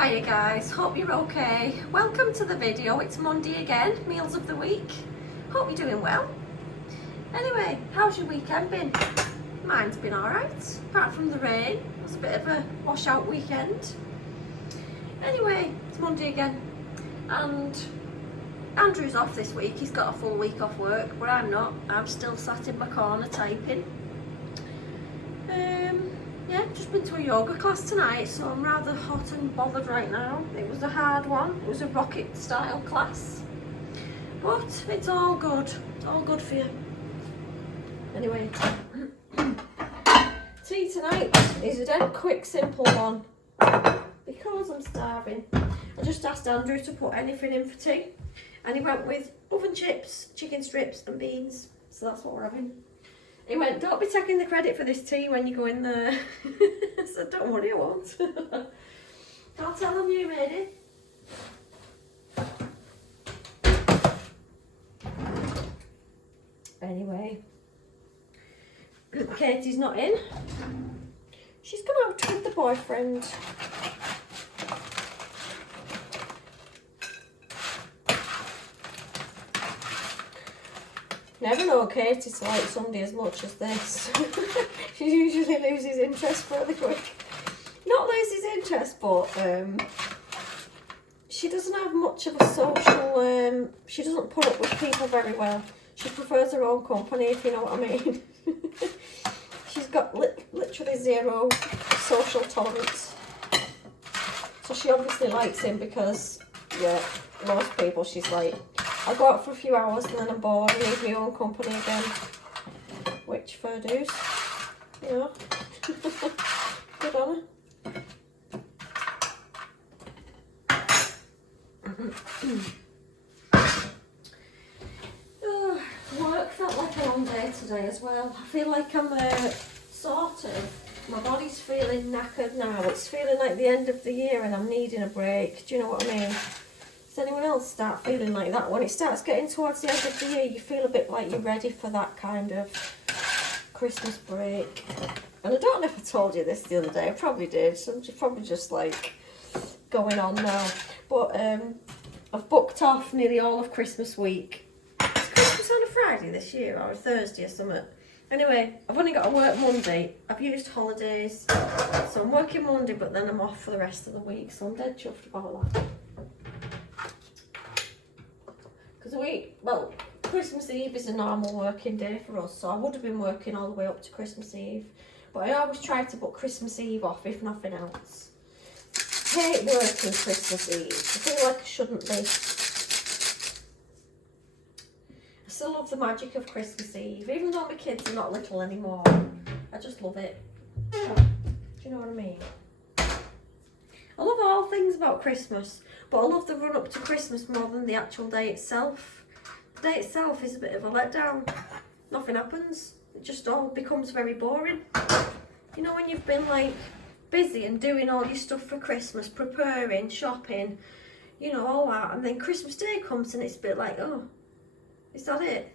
Hiya guys, hope you're okay. Welcome to the video. It's Monday again, meals of the week. Hope you're doing well. Anyway, how's your weekend been? Mine's been alright, apart from the rain. It was a bit of a washout weekend. Anyway, it's Monday again, and Andrew's off this week. He's got a full week off work, but I'm not. I'm still sat in my corner typing. Yeah, just been to a yoga class tonight, so I'm rather hot and bothered right now. It was a hard one. It was a rocket style class, but it's all good. It's all good for you. Anyway, tea tonight is a dead quick, simple one because I'm starving. I just asked Andrew to put anything in for tea, and he went with oven chips, chicken strips, and beans. So that's what we're having. He went, "Don't be taking the credit for this tea when you go in there." I said, "Don't worry, I won't." I'll tell him you made it. Anyway, Katie's not in. She's gone out with the boyfriend. Never know Katie to like somebody as much as this. She usually loses interest fairly quick. Not loses interest, but she doesn't have much of a social, she doesn't put up with people very well. She prefers her own company, if you know what I mean. She's got literally zero social tolerance. So she obviously likes him because, yeah, most people she's like, I'll go out for a few hours and then I'm bored and need my own company again. Which fair dues, you know. Good on her. Work felt like a long day today as well. I feel like I'm sort of, my body's feeling knackered now. It's feeling like the end of the year and I'm needing a break. Do you know what I mean? Does anyone else start feeling like that? When it starts getting towards the end of the year, you feel a bit like you're ready for that kind of Christmas break. And I don't know if I told you this the other day. I probably did. So I'm probably just like going on now. But I've booked off nearly all of Christmas week. Is Christmas on a Friday this year or a Thursday or something? Anyway, I've only got to work Monday. I've used holidays. So I'm working Monday, but then I'm off for the rest of the week. So I'm dead chuffed about that. Well, Christmas Eve is a normal working day for us, so I would have been working all the way up to Christmas Eve. But I always try to book Christmas Eve off, if nothing else. I hate working Christmas Eve. I feel like I shouldn't be. I still love the magic of Christmas Eve, even though my kids are not little anymore. I just love it. Do you know what I mean? I love all things about Christmas, but I love the run up to Christmas more than the actual day itself. The day itself is a bit of a letdown. Nothing happens. It just all becomes very boring. You know, when you've been like busy and doing all your stuff for Christmas, preparing, shopping, you know, all that, and then Christmas Day comes and it's a bit like, oh, is that it?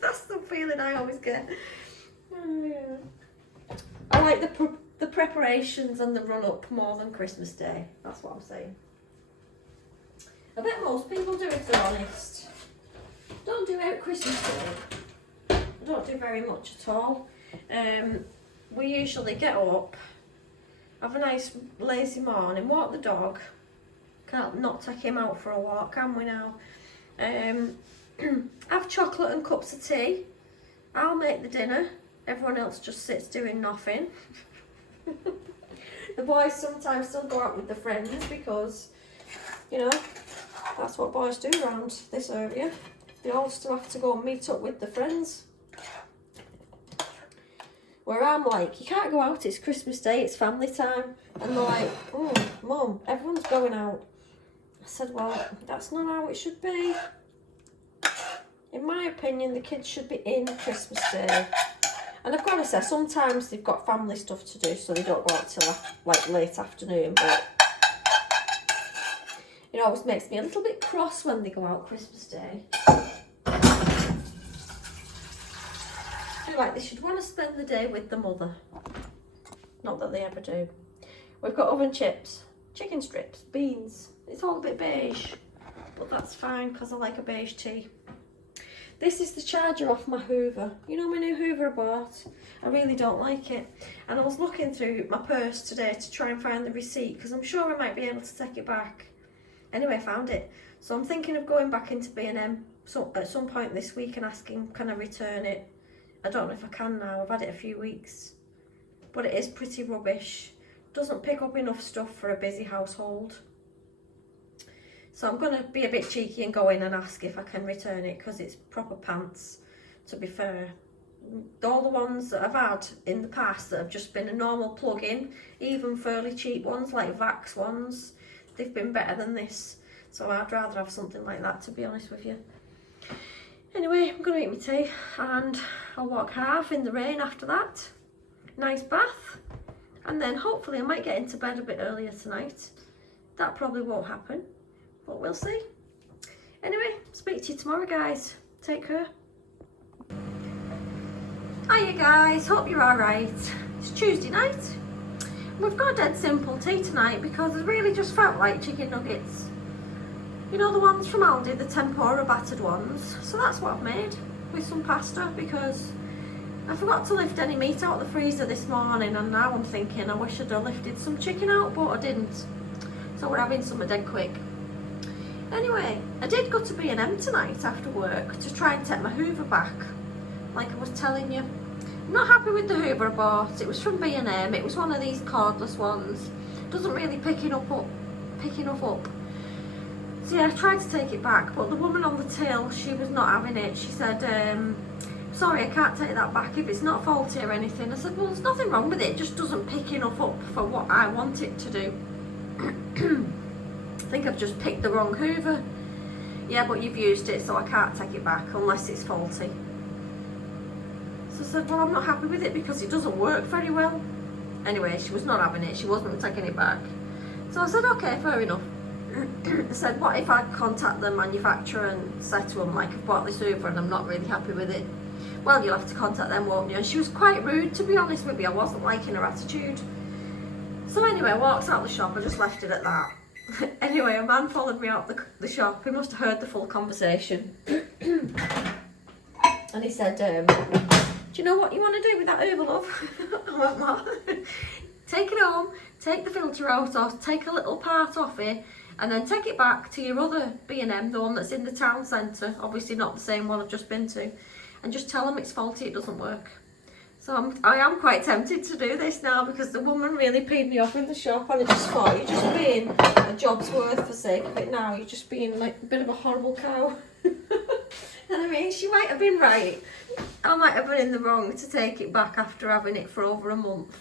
That's the feeling I always get. Oh, yeah. I like the preparations and the run up more than Christmas Day. That's what I'm saying. I bet most people do, if they're honest. Don't do out Christmas Day. I don't do very much at all. We usually get up, have a nice lazy morning, walk the dog. Can't not take him out for a walk, can we now? Have chocolate and cups of tea. I'll make the dinner. Everyone else just sits doing nothing. The boys sometimes still go out with their friends because, you know, that's what boys do around this area. They all still have to go and meet up with their friends. Where I'm like, you can't go out, it's Christmas Day, it's family time. And they're like, oh, Mum, everyone's going out. I said, well, that's not how it should be. In my opinion, the kids should be in Christmas Day. And I've got to say, sometimes they've got family stuff to do, so they don't go out till like late afternoon. But it always makes me a little bit cross when they go out Christmas Day. I feel like they should want to spend the day with the mother. Not that they ever do. We've got oven chips, chicken strips, beans. It's all a bit beige, but that's fine because I like a beige tea. This is the charger off my Hoover. You know my new Hoover I bought? I really don't like it. And I was looking through my purse today to try and find the receipt because I'm sure I might be able to take it back. Anyway, I found it. So I'm thinking of going back into B&M at some point this week and asking, can I return it? I don't know if I can now. I've had it a few weeks. But it is pretty rubbish. Doesn't pick up enough stuff for a busy household. So I'm going to be a bit cheeky and go in and ask if I can return it because it's proper pants, to be fair. All the ones that I've had in the past that have just been a normal plug-in, even fairly cheap ones like Vax ones, they've been better than this. So I'd rather have something like that, to be honest with you. Anyway, I'm going to eat my tea and I'll walk half in the rain after that. Nice bath. And then hopefully I might get into bed a bit earlier tonight. That probably won't happen, but we'll see. Anyway, speak to you tomorrow, guys. Take care. Hiya guys, hope you're alright. It's Tuesday night. We've got a dead simple tea tonight because I really just felt like chicken nuggets. You know the ones from Aldi, the tempura battered ones? So that's what I've made with some pasta because I forgot to lift any meat out of the freezer this morning and now I'm thinking I wish I'd have lifted some chicken out, but I didn't. So we're having some dead quick. Anyway, I did go to B&M tonight after work to try and take my Hoover back, like I was telling you. I'm not happy with the Hoover I bought. It was from B&M. It was one of these cordless ones. Doesn't really pick enough up. So yeah, I tried to take it back, but the woman on the till, she was not having it. She said, sorry, I can't take that back if it's not faulty or anything. I said, well, there's nothing wrong with it. It just doesn't pick enough up for what I want it to do. I think I've just picked the wrong Hoover. Yeah, but you've used it, so I can't take it back unless it's faulty. So I said, well, I'm not happy with it because it doesn't work very well. Anyway, she was not having it. She wasn't taking it back. So I said, okay, fair enough. I said, what if I contact the manufacturer and say to them, like, I've bought this Hoover and I'm not really happy with it? Well, you'll have to contact them, won't you? And she was quite rude, to be honest with you. I wasn't liking her attitude. So anyway, I walked out the shop. I just left it at that. Anyway, a man followed me out the shop. He must have heard the full conversation. And he said, do you know what you want to do with that Hoover, love? I went, what? Take it home, take the filter out, or take a little part off it, and then take it back to your other B&M, the one that's in the town centre, obviously not the same one I've just been to, and just tell them it's faulty, it doesn't work. So I am quite tempted to do this now because the woman really peed me off in the shop and I just thought, you're just being a job's worth for sake of it now. You're just being like a bit of a horrible cow. And I mean, she might have been right. I might have been in the wrong to take it back after having it for over a month.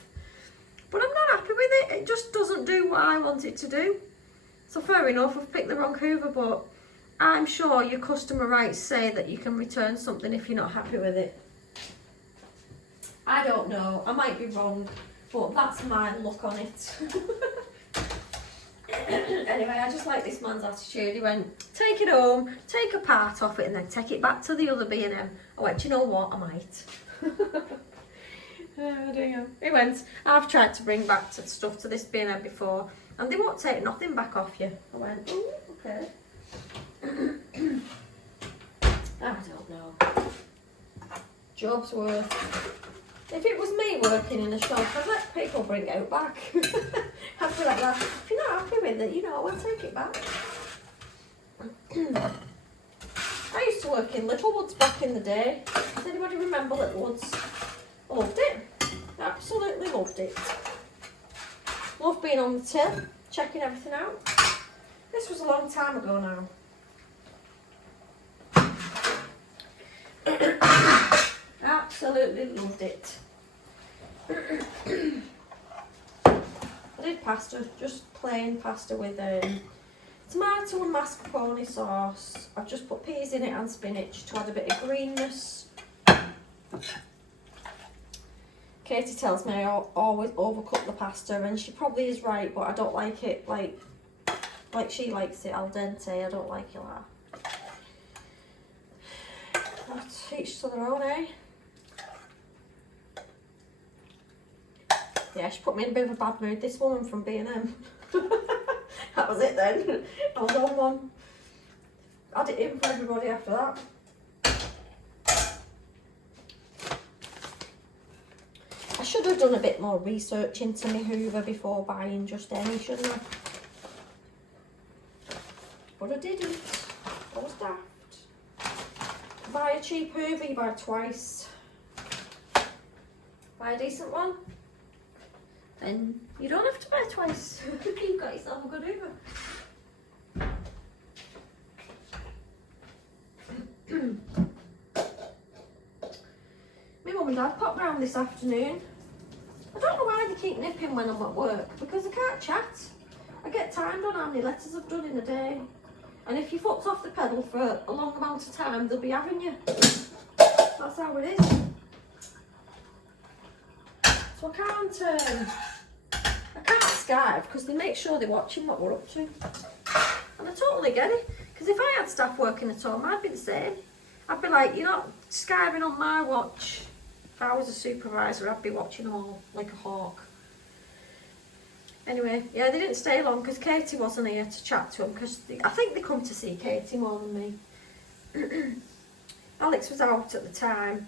But I'm not happy with it. It just doesn't do what I want it to do. So fair enough, I've picked the wrong Hoover, but I'm sure your customer rights say that you can return something if you're not happy with it. I don't know, I might be wrong, but that's my look on it. Anyway, I just like this man's attitude. He went, take it home, take a part off it and then take it back to the other B&M. I went, do you know what, I might. Oh dear. He went, I've tried to bring back stuff to this B&M before and they won't take nothing back off you. I went, oh, okay. I don't know. Job's worth. If it was me working in a shop, I'd let people bring it out back. I'd be like that. If you're not happy with it, you know, I'll take it back. I used to work in Littlewoods back in the day. Does anybody remember Littlewoods? I loved it. Absolutely loved it. Loved being on the till, checking everything out. This was a long time ago now. Absolutely loved it. I did pasta, just plain pasta with tomato and mascarpone sauce. I've just put peas in it and spinach to add a bit of greenness. Katie tells me I always overcook the pasta and she probably is right, but I don't like it like she likes it al dente. I don't like it like that. That's each to their own, eh? Yeah, she put me in a bit of a bad mood, this woman from B&M. That was it then. I was on one. Had it in for everybody after that. I should have done a bit more research into my Hoover before buying just any, shouldn't I? But I didn't. I was daft. Buy a cheap Hoover, you buy twice. Buy a decent one, then you don't have to buy twice. You've got yourself a good Hoover. My mum and dad popped round this afternoon. I don't know why they keep nipping when I'm at work, because I can't chat. I get timed on how many letters I've done in a day. And if your foot's off the pedal for a long amount of time, they'll be having you. That's how it is. So I can't Skype because they make sure they're watching what we're up to. And I totally get it. Because if I had staff working at home, I'd be the same. I'd be like, you're not Skyping on my watch. If I was a supervisor, I'd be watching them all like a hawk. Anyway, yeah, they didn't stay long because Katie wasn't here to chat to them, because I think they come to see Katie more than me. Alex was out at the time.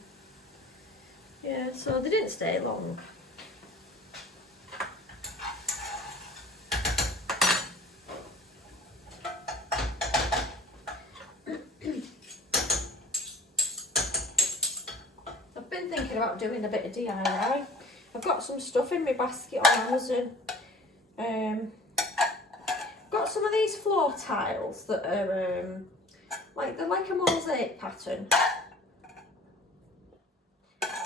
Yeah, so they didn't stay long. I've been thinking about doing a bit of DIY. I've got some stuff in my basket on Amazon. Got some of these floor tiles that are they're like a mosaic pattern,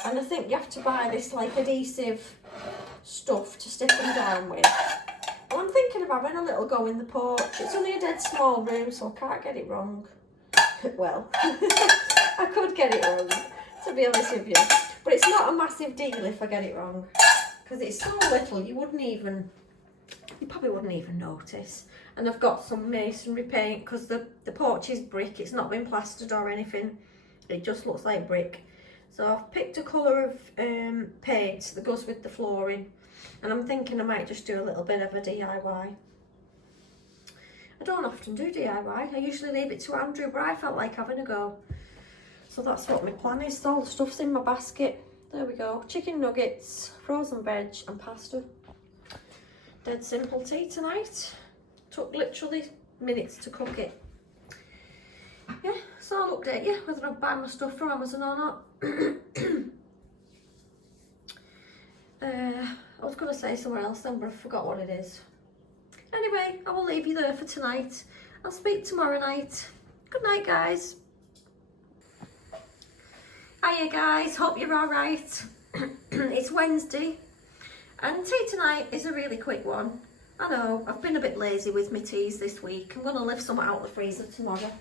and I think you have to buy this like adhesive stuff to stick them down with. And I'm thinking of having a little go in the porch. It's only a dead small room, so I can't get it wrong. Well, I could get it wrong, to be honest with you, but it's not a massive deal if I get it wrong, because it's so little you probably wouldn't even notice. And I've got some masonry paint because the porch is brick. It's not been plastered or anything. It just looks like brick. So I've picked a colour of paint that goes with the flooring. And I'm thinking I might just do a little bit of a DIY. I don't often do DIY. I usually leave it to Andrew, but I felt like having a go. So that's what my plan is. All the stuff's in my basket. There we go. Chicken nuggets, frozen veg and pasta. Dead simple tea tonight. Took literally minutes to cook it. Yeah, so I'll update you whether I buy my stuff from Amazon or not. I was going to say somewhere else then, but I forgot what it is. Anyway, I will leave you there for tonight. I'll speak tomorrow night. Good night, guys. Hiya, guys. Hope you're all right. It's Wednesday. And tea tonight is a really quick one. I know, I've been a bit lazy with my teas this week. I'm going to lift some out of the freezer tomorrow.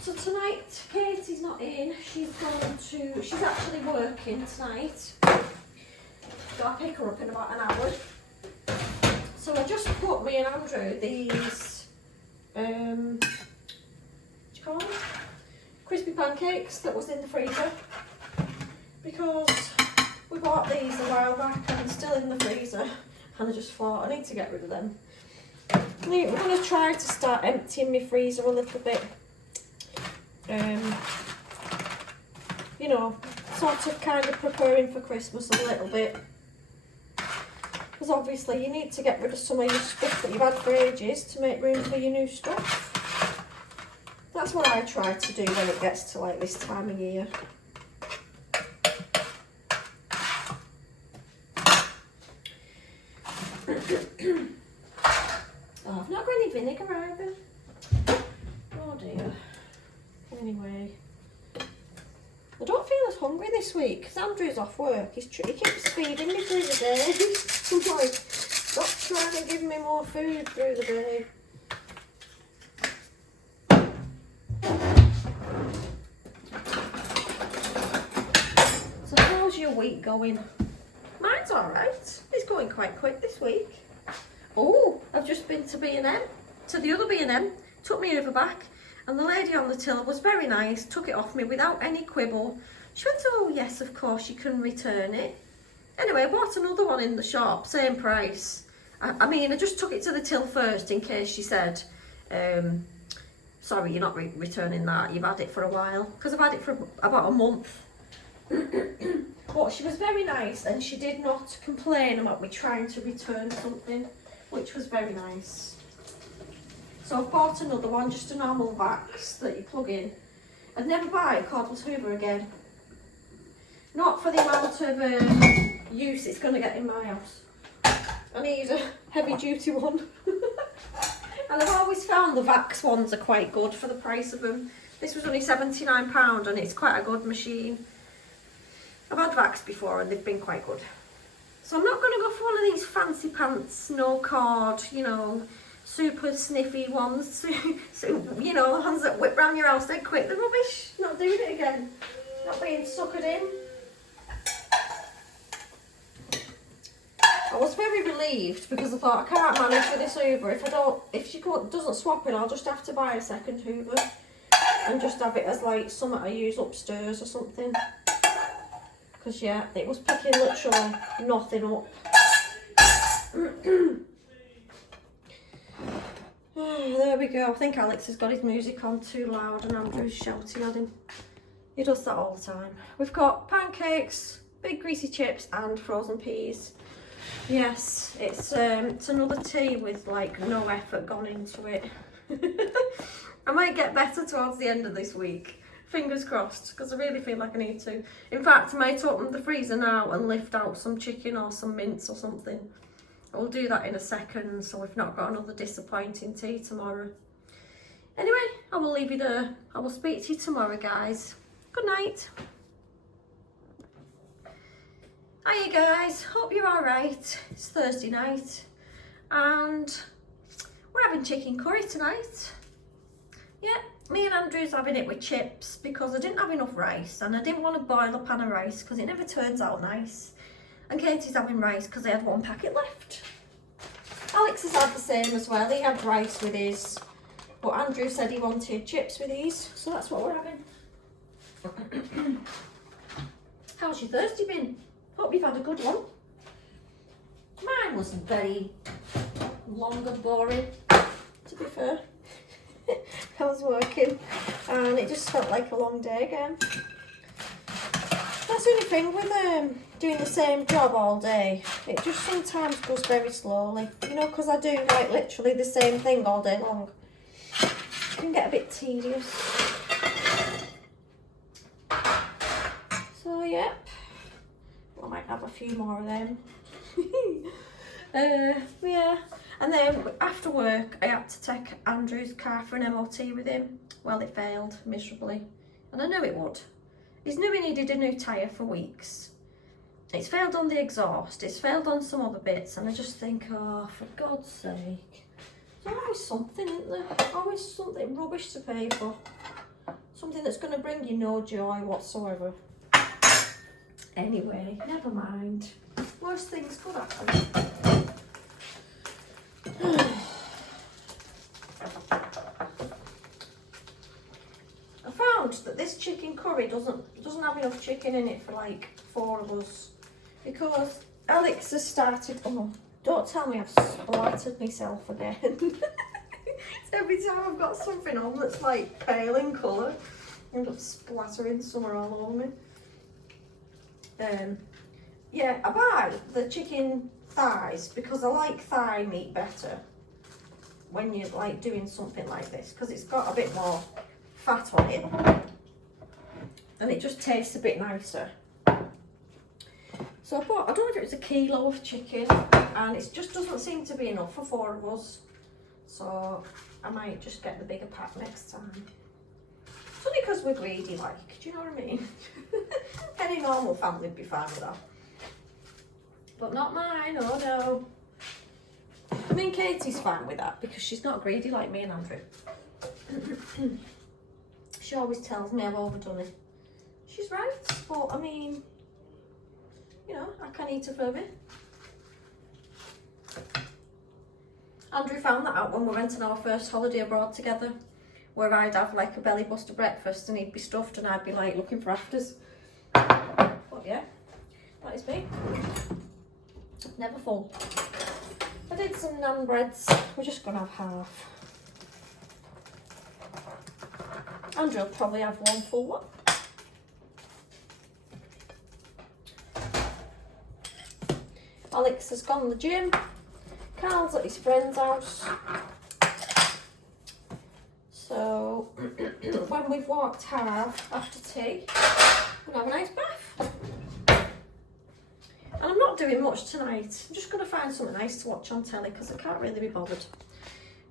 So tonight, Katie's not in. She's actually working tonight. So I'll pick her up in about an hour. So I just put me and Andrew these, what do you call them? Crispy pancakes that was in the freezer. Because we bought these a while back and they're still in the freezer, and I just thought I need to get rid of them. I'm going to try to start emptying my freezer a little bit. You know, sort of kind of preparing for Christmas a little bit. Because obviously you need to get rid of some of your stuff that you've had for ages to make room for your new stuff. That's what I try to do when it gets to like this time of year. Oh, I've not got any vinegar either. Oh dear. Anyway, I don't feel as hungry this week because Andrew's off work. He keeps feeding me through the day. I'm like, stop trying to give me more food through the day. So how's your week going? Mine's alright. It's going quite quick this week. Oh, I've just been to B&M, to the other B&M, took me over back, and the lady on the till was very nice, took it off me without any quibble. She went, oh yes, of course you can return it. Anyway, I bought another one in the shop, same price. I mean, I just took it to the till first in case she said, sorry, you're not returning that, you've had it for a while. Because I've had it for about a month. But she was very nice and she did not complain about me trying to return something, which was very nice. So I've bought another one, just a normal Vax that you plug in. I'd never buy a cordless Hoover again. Not for the amount of use it's going to get in my house. I need a heavy duty one. And I've always found the Vax ones are quite good for the price of them. This was only £79 and it's quite a good machine. I've had Vax before and they've been quite good. So I'm not going to go for one of these fancy pants, no cord, you know, super sniffy ones. So, you know, the ones that whip round your house dead quick. They're rubbish. Not doing it again. Not being suckered in. I was very relieved because I thought I can't manage with this Hoover. If she doesn't swap it, I'll just have to buy a second Hoover and just have it as like something I use upstairs or something. Because yeah, it was picking literally nothing up. Oh, there we go. I think Alex has got his music on too loud and Andrew's shouting at him. He does that all the time. We've got pancakes, big greasy chips and frozen peas. Yes, it's another tea with like no effort gone into it. I might get better towards the end of this week. Fingers crossed, because I really feel like I need to. In fact, I might open the freezer now and lift out some chicken or some mince or something. I'll do that in a second, so we've not got another disappointing tea tomorrow. Anyway, I will leave you there. I will speak to you tomorrow, guys. Good night. Hiya guys, hope you're alright. It's Thursday night and we're having chicken curry tonight. Yeah, me and Andrew's having it with chips because I didn't have enough rice and I didn't want to boil a pan of rice because it never turns out nice. And Katie's having rice because they had one packet left. Alex has had the same as well, he had rice with his, but Andrew said he wanted chips with his, so that's what we're having. How's your Thursday been? Hope you've had a good one. Mine wasn't very long and boring, to be fair. I was working and it just felt like a long day again. That's the only thing with doing the same job all day. It just sometimes goes very slowly. You know, because I do like literally the same thing all day long. It can get a bit tedious. So, yep. I might have a few more of them. Yeah, and then after work I had to take Andrew's car for an MOT with him. Well, it failed miserably and I knew it would. He's knew he needed a new tyre for weeks. It's failed on the exhaust, it's failed on some other bits, and I just think, oh, for God's sake. There's always something, isn't there? Always something rubbish to pay for. Something that's going to bring you no joy whatsoever. Anyway, never mind. Worst things could happen. I found that this chicken curry doesn't have enough chicken in it for like 4 of us because Alex has started. Oh, don't tell me I've splattered myself again. Every time I've got something on that's like pale in colour, I end up splattering somewhere all over me. Yeah, I buy the chicken thighs because I like thigh meat better when you're like doing something like this because it's got a bit more fat on it and it just tastes a bit nicer. So I bought, I don't know if it was a kilo of chicken and it just doesn't seem to be enough for 4 of us, so I might just get the bigger pack next time. It's only because we're greedy, like, do you know what I mean? Any normal family would be fine with that. But not mine, oh no. I mean, Katie's fine with that because she's not greedy like me and Andrew. She always tells me I've overdone it. She's right, but I mean, you know, I can eat a fair bit. Andrew found that out when we went on our first holiday abroad together, where I'd have like a belly buster breakfast and he'd be stuffed and I'd be like looking for afters. But yeah, that is me. Never full. I did some naan breads. We're just going to have half. Andrew will probably have one full one. Alex has gone to the gym. Carl's at his friend's house. So when we've walked half after tea, we'll have a nice bath. And I'm not doing much tonight. I'm just going to find something nice to watch on telly because I can't really be bothered.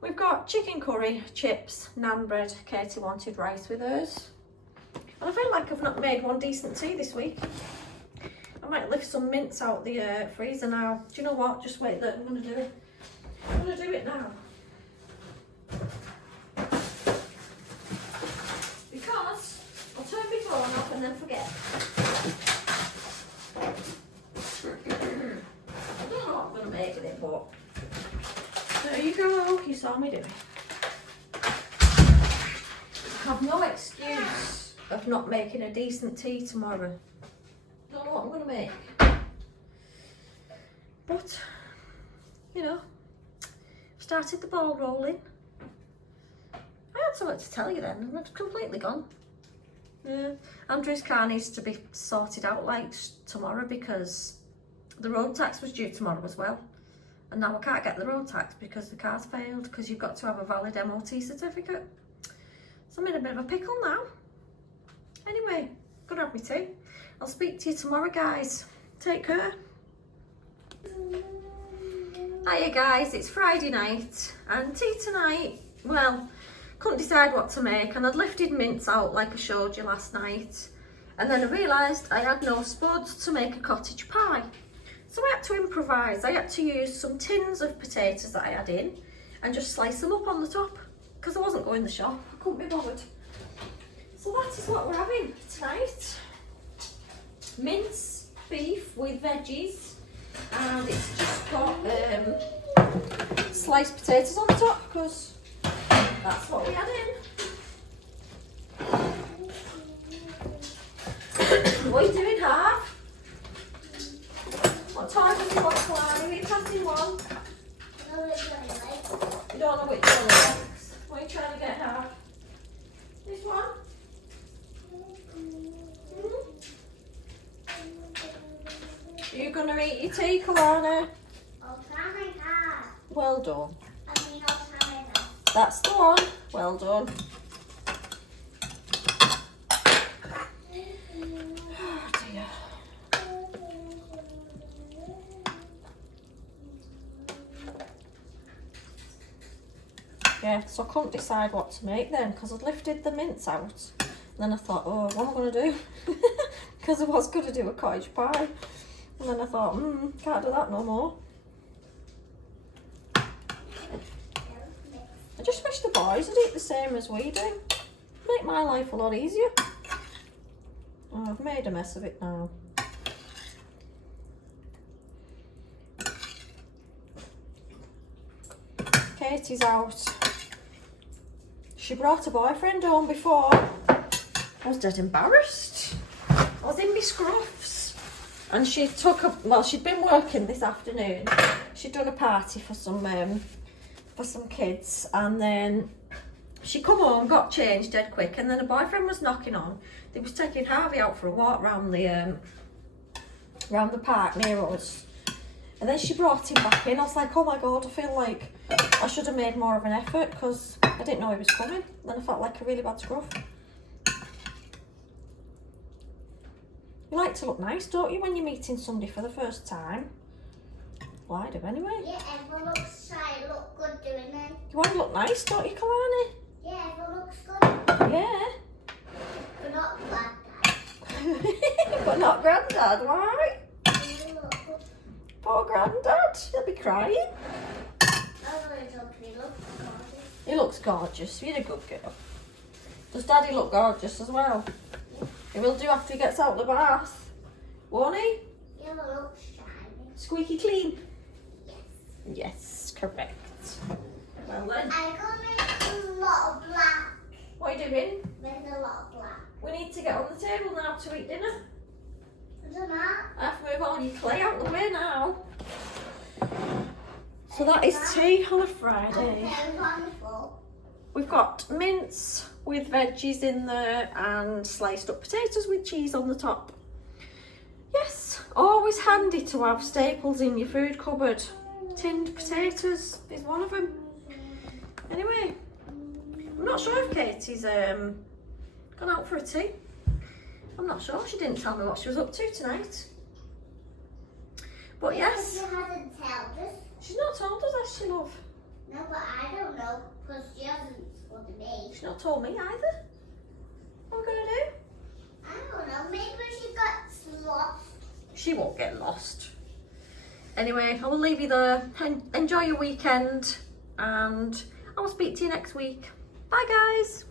We've got chicken curry, chips, naan bread. Katie wanted rice with hers. And I feel like I've not made one decent tea this week. I might lift some mince out the freezer now. Do you know what? Just wait there. I'm going to do it. I'm going to do it now. Because I'll turn my phone off and then forget. I don't know what I'm going to make with it, but there you go. You saw me do it. I have no excuse of not making a decent tea tomorrow. Don't know what I'm going to make. But, you know, started the ball rolling. I had something to tell you then, and it's completely gone. Yeah. Andrew's car needs to be sorted out like tomorrow because the road tax was due tomorrow as well. And now I can't get the road tax because the car's failed because you've got to have a valid MOT certificate. So I'm in a bit of a pickle now. Anyway, gonna have me tea. I'll speak to you tomorrow, guys. Take care. Hiya guys, it's Friday night and tea tonight. Well, couldn't decide what to make and I'd lifted mince out like I showed you last night. And then I realised I had no spuds to make a cottage pie. So I had to improvise. I had to use some tins of potatoes that I had in and just slice them up on the top because I wasn't going to the shop. I couldn't be bothered. So that is what we're having tonight. Mince beef with veggies. And it's just got sliced potatoes on the top because that's what we had in. What are you doing, half? What time does you want, Kalani? Are you passing one? You don't know which one it is. What are you trying to get, half? This one? Are you going to eat your tea, Kalani? Well done. That's the one. Well done. Oh dear. Yeah, so I couldn't decide what to make then because I'd lifted the mince out. And then I thought, oh, what am I going to do? Because I was going to do a cottage pie. And then I thought, can't do that no more. I just wish the boys would eat the same as we do. Make my life a lot easier. Oh, I've made a mess of it now. Katie's out. She brought a boyfriend home before. I was dead embarrassed. I was in my scruffs. And she took a, well, she'd been working this afternoon. She'd done a party for some kids, and then she come home, got changed dead quick, and then a boyfriend was knocking on. They was taking Harvey out for a walk round the park near us. And then she brought him back in. I was like, oh my God, I feel like I should have made more of an effort because I didn't know he was coming. Then I felt like a really bad scruff. You like to look nice, don't you, when you're meeting somebody for the first time? Well, I do anyway. Yeah, everyone looks shy, look good doing it. You want to look nice, don't you, Kalani? Yeah, everyone looks good. Yeah. But not Granddad. But not Granddad, why? You look good. Poor Granddad, he'll be crying. He looks gorgeous. You're a good girl. Does Daddy look gorgeous as well? He will do after he gets out of the bath. Won't he? Yeah, but looks shiny. Squeaky clean? Yes. Yes, correct. Well then. I'm gonna make a lot of black. What are you doing? Make a lot of black. We need to get on the table now to eat dinner. I don't know. I have to move all your clay out of the way now. So that is tea on a Friday. Okay, wonderful. We've got mince with veggies in there and sliced up potatoes with cheese on the top. Yes, always handy to have staples in your food cupboard. Tinned potatoes is one of them. Anyway, I'm not sure if Katie's gone out for a tea. I'm not sure, she didn't tell me what she was up to tonight. But yes. She hasn't told us. She's not told us, has she, love? No, but I don't know because she hasn't told me. She's not told me either. What are we going to do? I don't know. Maybe she got lost. She won't get lost. Anyway, I will leave you there. Enjoy your weekend and I will speak to you next week. Bye guys.